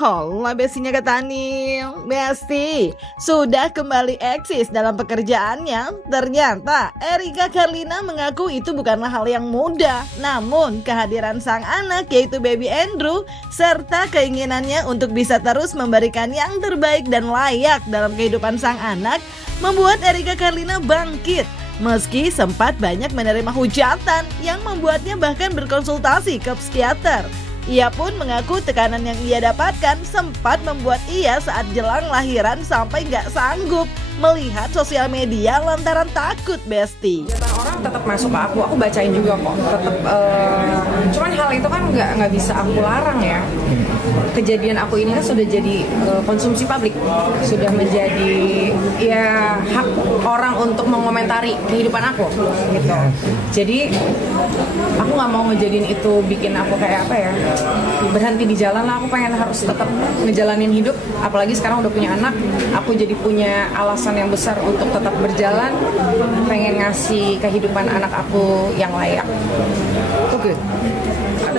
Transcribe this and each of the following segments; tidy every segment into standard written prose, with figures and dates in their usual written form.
Hola bestinya Ketanil. Besti sudah kembali eksis dalam pekerjaannya. Ternyata Erika Carlina mengaku itu bukanlah hal yang mudah. Namun kehadiran sang anak yaitu baby Andrew serta keinginannya untuk bisa terus memberikan yang terbaik dan layak dalam kehidupan sang anak membuat Erika Carlina bangkit. Meski sempat banyak menerima hujatan yang membuatnya bahkan berkonsultasi ke psikiater. Ia pun mengaku tekanan yang ia dapatkan sempat membuat ia saat jelang lahiran sampai gak sanggup melihat sosial media lantaran takut, Besti. Orang tetap masuk ke aku bacain juga kok. Tetap, cuman hal itu kan nggak bisa aku larang ya. Kejadian aku ini kan sudah jadi konsumsi publik, sudah menjadi ya hak orang untuk mengomentari kehidupan aku, gitu. Jadi aku nggak mau ngejadiin itu bikin aku kayak apa ya, berhenti di jalan lah. Aku pengen harus tetap ngejalanin hidup, apalagi sekarang udah punya anak. Aku jadi punya alasan yang besar untuk tetap berjalan, pengen ngasih kehidupan anak aku yang layak. Oke.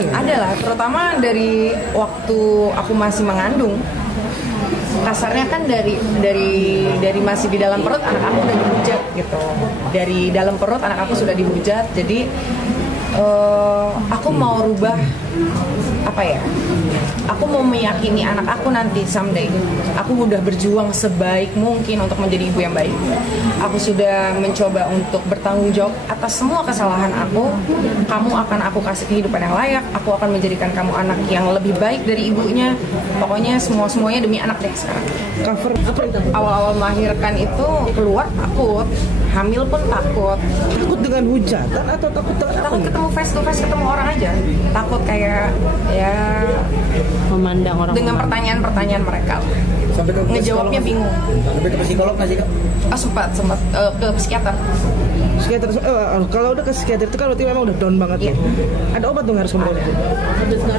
Ada lah, terutama dari waktu aku masih mengandung. Kasarnya kan dari masih di dalam perut anak aku udah dihujat gitu. Dari dalam perut anak aku sudah dihujat. Jadi aku mau rubah apa ya? Aku mau meyakini anak aku nanti someday aku udah berjuang sebaik mungkin untuk menjadi ibu yang baik. Aku sudah mencoba untuk bertanggung jawab atas semua kesalahan aku. Kamu akan aku kasih kehidupan yang layak. Aku akan menjadikan kamu anak yang lebih baik dari ibunya. Pokoknya semuanya demi anak deh sekarang. Cover apa itu? Awal-awal melahirkan itu keluar takut, hamil pun takut. Takut dengan hujatan atau takut dengan apa? Takut ketemu face to face, ketemu orang aja. Takut kayak ya memandang orang dengan pertanyaan-pertanyaan mereka. Sampai ke ngejawabnya psikolog, bingung. Sampai ke psikolog nggak sih Kak? Sempat ke psikiater. Psikiater, kalau udah ke psikiater itu kan berarti memang udah down banget ya. Ada obat dong harus kemudian.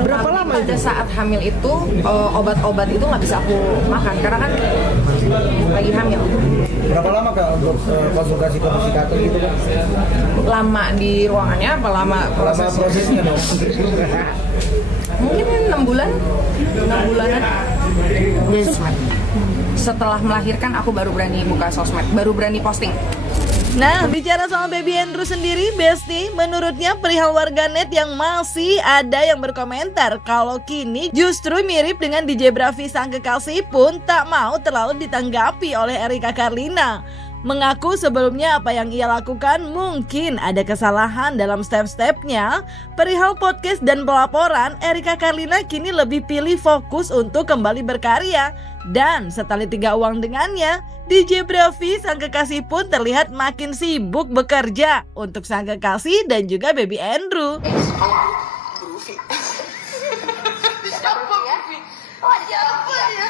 Berapa lama itu? Pada saat hamil itu obat-obat itu nggak bisa aku makan karena kan lagi hamil. Berapa lama Kak untuk konsultasi ke psikiater gitu kan? Lama di ruangannya apa lama prosesnya dong? Mungkin 6 bulanan. Sosmed. Setelah melahirkan aku baru berani buka sosmed, baru berani posting. Nah, bicara soal baby Andrew sendiri, Besti, menurutnya perihal warganet yang masih ada yang berkomentar kalau kini justru mirip dengan DJ Bravi sang kekasih pun tak mau terlalu ditanggapi oleh Erika Carlina. Mengaku sebelumnya apa yang ia lakukan mungkin ada kesalahan dalam step-stepnya. Perihal podcast dan pelaporan, Erika Carlina kini lebih pilih fokus untuk kembali berkarya. Dan setelah 3 uang dengannya, DJ Bravi sang kekasih pun terlihat makin sibuk bekerja untuk sang kekasih dan juga baby Andrew. Siapa ya? Oh, siapa ya?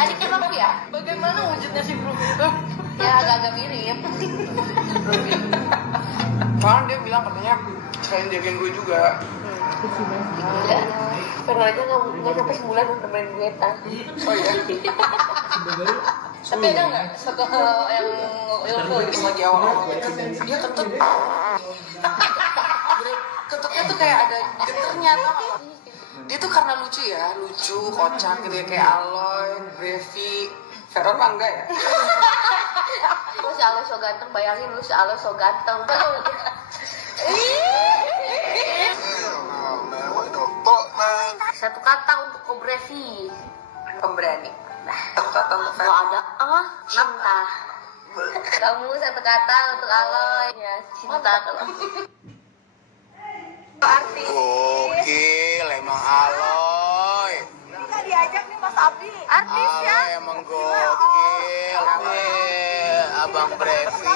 Adiknya Bravi ya? Bagaimana wujudnya si Bravi itu? Ya agak-agak mirip. Karena dia bilang katanya selain jagain gue juga. Enggak. Pernah aja nggak sampai sebulan nemenin gue tan. Oh iya. Tapi ada nggak satu yang ilfil gitu? Lagi awal-awal dia kentut. Kentutnya tuh kayak ada geternya tau gak? Dia tuh karena lucu ya, lucu, kocak gitu ya, kayak Aloy, Brevi, Veron mah enggak ya? Lu si Aloy so ganteng, bayangin lu si Aloy so ganteng. Satu kata untuk Kobrevi. Pemberani. Satu kata untuk Kalau Veron. ada cinta. Kamu satu kata untuk Aloy. Ya cinta kalau. Artis. Gokil emang Aloy. Nggak diajak nih Mas Abi. Artis ya. Aloy emang gokil. Abang Brevi.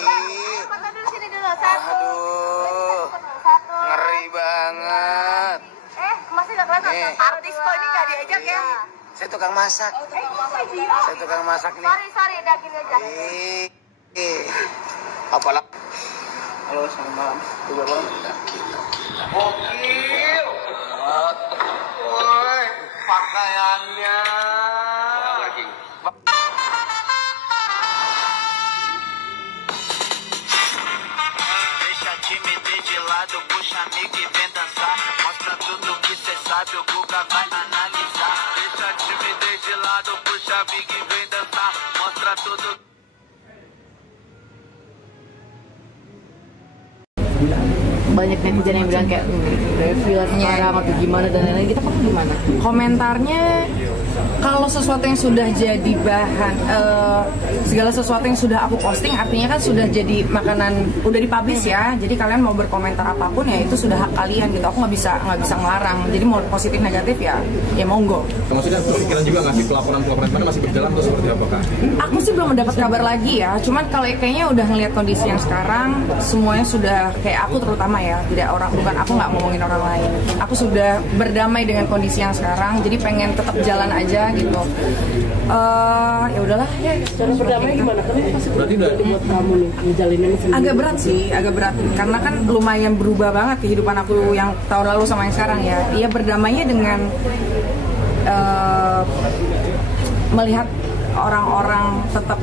Foto dulu sini dulu. Satu. Aduh. Satu. Ngeri banget. Masih nggak kelihatan. Nih. Artis kok ini nggak diajak ya? Saya tukang masak. Saya tukang masak nih. Sorry, udah gini aja. Apalagi. Halo, selamat malam. Juga bang. Gokil. Woi, pakaiannya. Lagi. Deixa a timidez de lado, puxa amigo e vem dançar. Mostra tudo que cê sabe, o Guga vai analisar. Deixa a timidez Banyak netizen yang bilang kayak Revi lah sekarang atau gimana dan lain-lain, kita kamu gimana? Komentarnya kalau sesuatu yang sudah jadi bahan segala sesuatu yang sudah aku posting artinya kan sudah jadi makanan, udah dipublish ya, jadi kalian mau berkomentar apapun ya itu sudah hak kalian gitu, aku nggak bisa ngelarang, jadi mau positif negatif ya monggo. Maksudnya pikiran juga nggak sih pelaporan mana masih berjalan atau seperti apa Kak? Aku sih belum mendapat kabar lagi ya, cuman kalau kayaknya udah ngelihat kondisi yang sekarang semuanya sudah kayak aku terutama ya, tidak bukan aku nggak ngomongin orang lain, aku sudah berdamai dengan kondisi yang sekarang, jadi pengen tetap jalan aja gitu. Ya udahlah ya. Cara berdamai gimana? Berarti udah buat kamu nih ngejalanin sendiri. Agak berat sih, agak berat karena kan lumayan berubah banget kehidupan aku yang tahun lalu sama yang sekarang ya. Iya berdamainya dengan melihat orang-orang tetap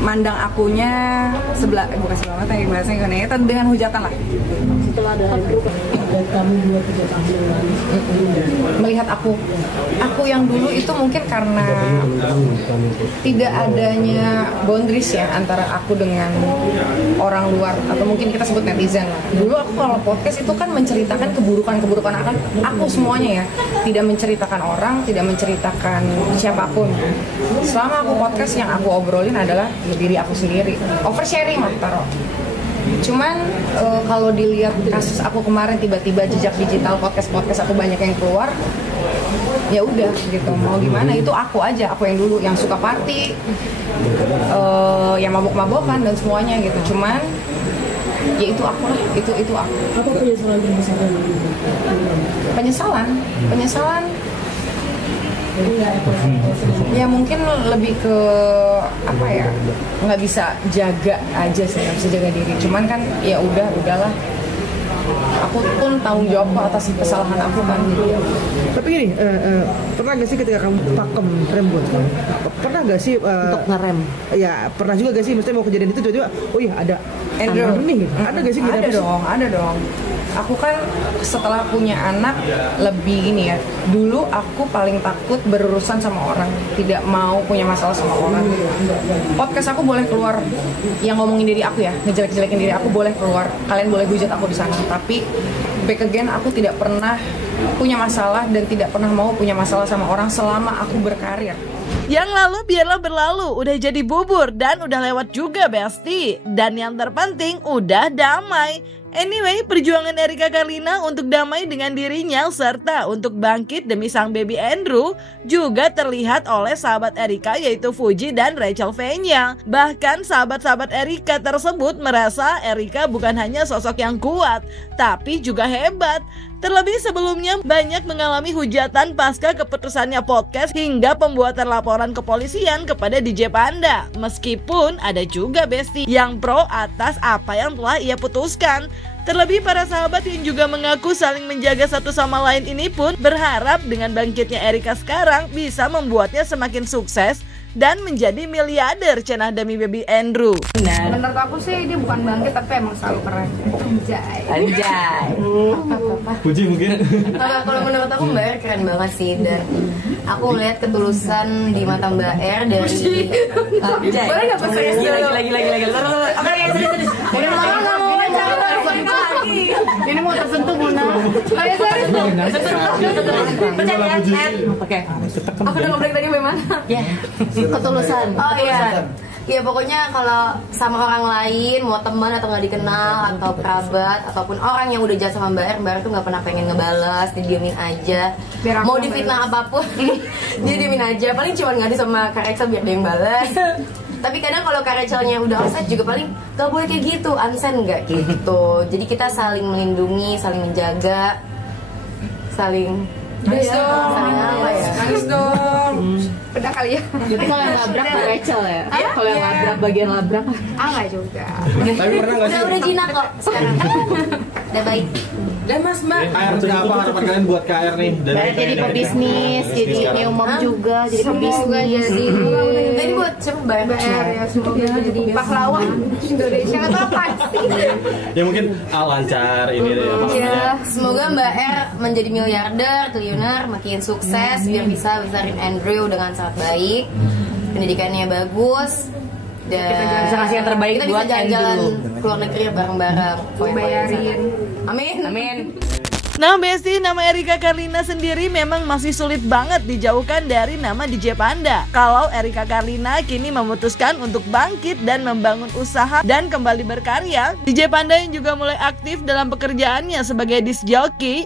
mandang akunya bukan sebelah mata yang bahasanya gimana ya, dengan hujatan lah. Setelah ada dan kamu 2-3 tahun lalu melihat aku yang dulu itu mungkin karena tidak adanya boundaries ya antara aku dengan orang luar atau mungkin kita sebut netizen lah. Dulu aku kalau podcast itu kan menceritakan keburukan aku semuanya ya, tidak menceritakan orang, tidak menceritakan siapapun. Selama aku podcast yang aku obrolin adalah diri aku sendiri, oversharing lah taruh. Cuman kalau dilihat kasus aku kemarin tiba-tiba jejak digital podcast aku banyak yang keluar, ya udah gitu, mau gimana, itu aku aja, aku yang dulu yang suka party, yang mabok-mabokan dan semuanya gitu. Cuman ya itu aku lah, itu aku. Apa penyesalan terbesar? Penyesalan ya mungkin lebih ke apa ya, nggak bisa jaga aja sih, nggak bisa jaga diri. Cuman kan ya udahlah, aku pun tanggung jawab atas kesalahan aku kan. Tapi gini, pernah gak sih ketika kamu pakem rem buat kamu? Pernah gak sih Untuk ngerem? Ya pernah juga gak sih, maksudnya mau kejadian itu tiba-tiba, oh iya ada Andrew nih, ada gak sih? Ada dong. Aku kan setelah punya anak lebih ini ya. Dulu aku paling takut berurusan sama orang, tidak mau punya masalah sama orang. Podcast aku boleh keluar, yang ngomongin diri aku ya, ngejelek-jelekin diri aku boleh keluar. Kalian boleh hujat aku di sana. Tapi back again, aku tidak pernah punya masalah dan tidak pernah mau punya masalah sama orang selama aku berkarir. Yang lalu biarlah berlalu, udah jadi bubur dan udah lewat juga Besti. Dan yang terpenting udah damai. Anyway, perjuangan Erika Carlina untuk damai dengan dirinya serta untuk bangkit demi sang baby Andrew juga terlihat oleh sahabat Erika yaitu Fuji dan Rachel V-nya. Bahkan sahabat-sahabat Erika tersebut merasa Erika bukan hanya sosok yang kuat, tapi juga hebat. Terlebih sebelumnya banyak mengalami hujatan pasca keputusannya podcast hingga pembuatan laporan kepolisian kepada DJ Panda. Meskipun ada juga Besti yang pro atas apa yang telah ia putuskan. Terlebih para sahabat yang juga mengaku saling menjaga satu sama lain ini pun berharap dengan bangkitnya Erika sekarang bisa membuatnya semakin sukses dan menjadi miliarder cenah demi baby Andrew. Menurut aku sih dia bukan bangkit tapi emang selalu keren. Anjay. Puji mungkin. Kalau menurut aku Mbak R keren banget sih, dan aku lihat ketulusan di mata Mbak R dari Anjay. Boleh nggak serius dulu? Lagi. Oke, serius. Ini mau ini mau tersentuh Buna. Kayak serius dong. Pencet ya. Oke. Aku udah ngobrol tadi bagaimana? Ya. Ketulusan. Oh iya. Ya pokoknya kalau sama orang lain, mau teman atau nggak dikenal atau kerabat ataupun orang yang udah jahat sama Mbak R tuh nggak pernah pengen ngebalas, didiemin aja. Mau difitnah apapun, dia diemin aja. Paling cuma ngadu sama Kak Rachel biar dia yang balas. Tapi kadang kalau Kak Rachelnya udah offset juga paling gak boleh kayak gitu, unsend nggak gitu. Jadi kita saling melindungi, saling menjaga, saling Manis dong. saling apa ya? Manis dong. Pedah kali ya. Jadi kalau yang labrak Kak Rachel ya? Kalau yang labrak, bagian labrak Enggak juga. Tapi pernah nggak sih? Udah jinak kok sekarang. Udah baik. Dan Mas Mbak. KR sudah apa harapan kalian buat KR nih? Jadi pebisnis, jadi new mom juga, jadi pebisnis. Jadi buat siapa Mbak R ya, semoga jadi pahlawan Indonesia atau apa sih? Ya mungkin lancar ini deh maksudnya. Ya, semoga Mbak R menjadi miliarder, triliuner, makin sukses biar bisa besarin Andrew dengan sangat baik. pendidikannya bagus, dan kita juga bisa ngasih yang terbaik kita bisa buat jalan-jalan Andrew. keluar negeri bareng-bareng. Bayarin. Amin. Amin. Nah Besti, nama Erika Carlina sendiri memang masih sulit banget dijauhkan dari nama DJ Panda. Kalau Erika Carlina kini memutuskan untuk bangkit dan membangun usaha dan kembali berkarya, DJ Panda yang juga mulai aktif dalam pekerjaannya sebagai disc jockey,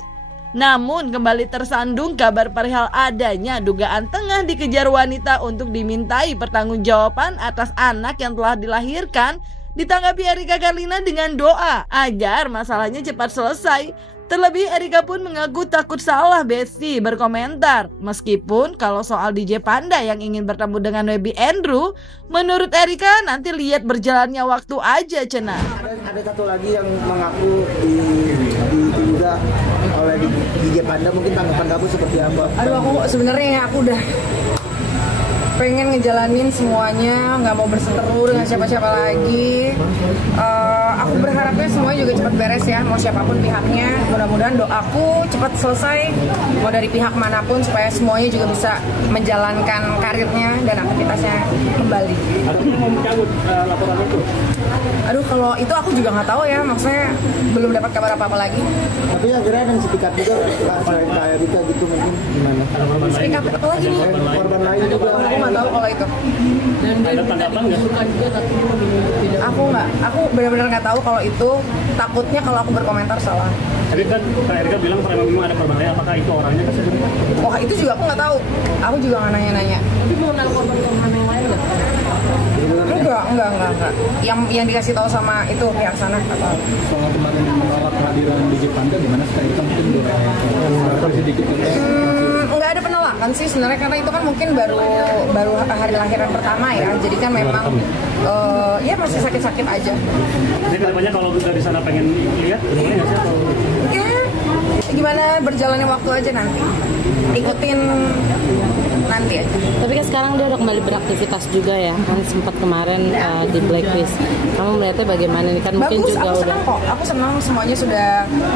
namun kembali tersandung kabar perihal adanya dugaan tengah dikejar wanita untuk dimintai pertanggungjawaban atas anak yang telah dilahirkan. Ditanggapi Erika Carlina dengan doa agar masalahnya cepat selesai. Terlebih Erika pun mengaku takut salah Besti berkomentar. Meskipun kalau soal DJ Panda yang ingin bertemu dengan Baby Andrew, menurut Erika nanti lihat berjalannya waktu aja cenah. Ada satu lagi yang mengaku di juga oleh DJ Panda, mungkin tanggapan kamu seperti apa? Aduh, aku sebenarnya aku udah pengen ngejalanin semuanya, nggak mau berseteru dengan siapa-siapa lagi. Aku berharapnya semuanya juga cepat beres ya, mau siapapun pihaknya. Mudah-mudahan doaku cepat selesai, mau dari pihak manapun, supaya semuanya juga bisa menjalankan karirnya dan aktivitasnya kembali. Artinya mau mencabut laporan itu? Aduh, kalau itu aku juga nggak tahu ya, maksudnya belum dapat kabar apa-apa lagi. Tapi akhirnya ada speak up juga selain kayak Erika gitu, mungkin gimana? Speak up apa lagi nih? Korban lain juga. Aku nggak tahu kalau itu. Ada tanggapan nggak? Aku benar-benar nggak tahu kalau itu. Takutnya kalau aku berkomentar salah. Tapi kan Kak Erika bilang memang ada korban lain, apakah itu orangnya kan sebenarnya? Wah, itu juga aku nggak tahu. Aku juga nggak nanya-nanya. Tapi mengenal korban-korban yang lain nggak? Enggak. Yang dikasih tahu sama itu pihak sana atau Soal kemarin menolak kehadiran DJ Panda gimana Kak Erika mungkin sedikit nggak ada penolakan sih sebenarnya, karena itu kan mungkin baru hari lahiran pertama ya, jadi kan memang ya masih sakit-sakit aja. Jadi kedepannya kalau dari sana pengen lihat, boleh nggak sih atau? Ya, gimana berjalannya waktu aja nanti, ikutin nanti aja. Tapi kan sekarang dia udah kembali beraktivitas juga ya, kan sempat kemarin di Blacklist. Kamu melihatnya bagaimana nih, kan mungkin Bagus, juga aku udah. senang kok. Aku senang semuanya sudah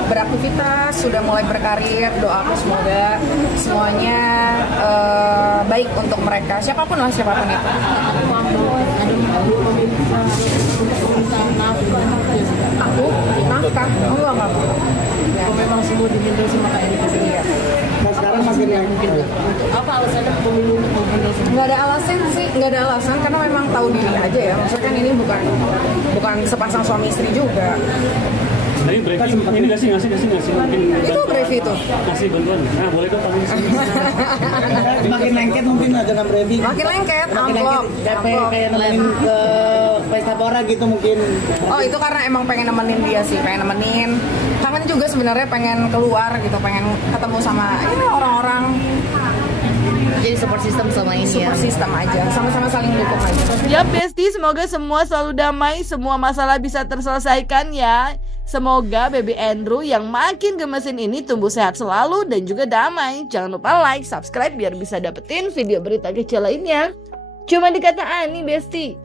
beraktivitas, sudah mulai berkarir. Doaku semoga semuanya baik untuk mereka. Siapapun lah, siapapun itu. Aku nafkah, enggak. Memang semua diminta sama Kak Erika sendiri. Nah sekarang makin mungkin Apa alasannya pemilu untuk meminta semua? Nggak ada alasan sih, nggak ada alasan karena memang tahu diri aja ya. Maksudnya kan ini bukan sepasang suami istri juga. Tadi Brevi ini ngasih mungkin. Itu Brevi itu. Ngasih bantuan. Nah boleh dong kami. makin lengket mungkin ada dengan Brevi. Makin lengket, amplop. Kayak nemenin ke Pesta Pora gitu mungkin. Oh itu karena emang pengen nemenin dia sih, pengen nemenin. Kangen juga sebenarnya, pengen keluar gitu, pengen ketemu sama orang-orang. Jadi support system selama ini ya. Support system aja, sama-sama saling dukung aja. Ya Besti, semoga semua selalu damai, semua masalah bisa terselesaikan ya. Semoga Baby Andrew yang makin gemesin ini tumbuh sehat selalu dan juga damai. Jangan lupa like, subscribe biar bisa dapetin video berita kecil lainnya. Cuma di Kata Ani Besti.